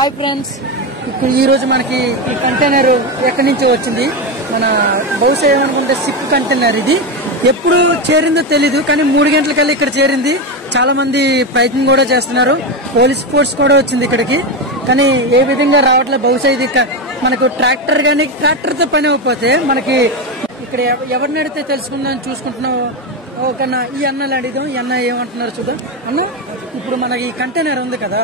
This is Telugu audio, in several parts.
హాయ్ ఫ్రెండ్స్, ఇప్పుడు ఈ రోజు మనకి ఈ కంటైనర్ ఎక్కడి నుంచో వచ్చింది. మన బహుశా ఏమనుకుంటే షిప్ కంటైనర్. ఇది ఎప్పుడు చేరిందో తెలీదు, కానీ 3 గంటలకల్లా ఇక్కడ చేరింది. చాలా మంది ప్రయత్నం కూడా చేస్తున్నారు. పోలీస్ ఫోర్స్ కూడా వచ్చింది ఇక్కడికి, కానీ ఏ విధంగా రావట్లేదు. బహుశా ఇది మనకు ట్రాక్టర్ గానీ, ట్రాక్టర్ తో పని అయిపోతే మనకి ఇక్కడ ఎవరిని అడిగితే తెలుసుకుందాం చూసుకుంటున్నాం. ఒకన్నా ఈ అన్నలు అడిగాం. ఈ అన్న ఏమంటున్నారు చూద్దాం. అన్న, ఇప్పుడు మనకి ఈ కంటైనర్ ఉంది కదా,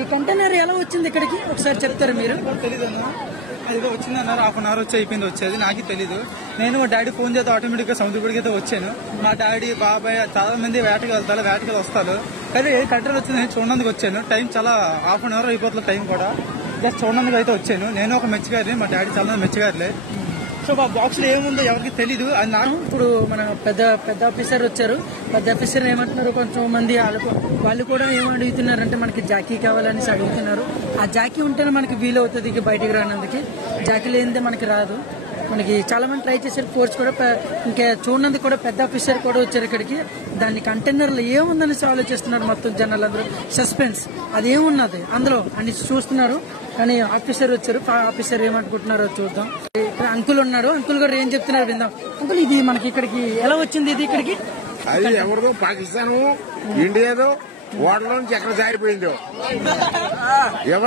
ఈ కంటైనర్ ఎలా వచ్చింది ఇక్కడికి ఒకసారి చెప్తారు మీరు? తెలీదు అన్న, అదిగో వచ్చింది అన్నారు. హాఫ్ అన్ అవర్ వచ్చి అయిపోయింది. వచ్చేది నాకు తెలీదు. నేను మా డాడీ ఫోన్ చేస్తే ఆటోమేటిక్ గా సముద్రపుడికి అయితే వచ్చాను. మా డాడీ బాబాయ్ చాలా మంది వేటకి వెళ్తారు, వేటకి వస్తారు. కానీ ఏ కంటైనర్ వచ్చింది నేను చూడడానికి వచ్చాను. టైం చాలా హాఫ్ అన్ అవర్ అయిపోతుంది. టైం కూడా జస్ట్ చూడడానికి అయితే వచ్చాను. నేను ఒక మెచ్చగారిని, మా డాడీ చాలా మంది మెచ్చగారులే. సో మా బాక్స్ లో ఏముందో ఎవరికి తెలీదు. అది నాకు ఇప్పుడు మన పెద్ద ఆఫీసర్ వచ్చారు. పెద్ద ఆఫీసర్ ఏమంటున్నారు, కొంచెం మంది వాళ్ళు కూడా ఏం అడుగుతున్నారంటే మనకి జాకీ కావాలని అడుగుతున్నారు. ఆ జాకీ ఉంటేనే మనకి వీలు అవుతుంది ఇక బయటికి రానందుకు. జాకీ లేనిదే మనకి రాదు. మనకి చాలా మంది ట్రై చేశారు. ఫోర్స్ కూడా ఇంకా చూడనందుకు కూడా పెద్ద ఆఫీసర్ కూడా వచ్చారు ఇక్కడికి. దాన్ని కంటైనర్లో ఏముందనేసి ఆలోచిస్తున్నారు మొత్తం జనాలు అందరూ. సస్పెన్స్ అది ఏమున్నది అందులో అని చూస్తున్నారు. కానీ ఆఫీసర్ వచ్చారు. ఆఫీసర్ ఏమనుకుంటున్నారో చూద్దాం. ఇక్కడ అంకుల్ ఉన్నాడు. అంకుల్ గారు ఏం చెప్తున్నారు విందాం. అంకుల్, ఇది మనకి ఇక్కడికి ఎలా వచ్చింది? ఇది ఇక్కడికి అది ఎవరిదో పాకిస్తాన్ ఇండియాదో ఓడలోంచి ఎక్కడ జారిపోయిందో ఎవరు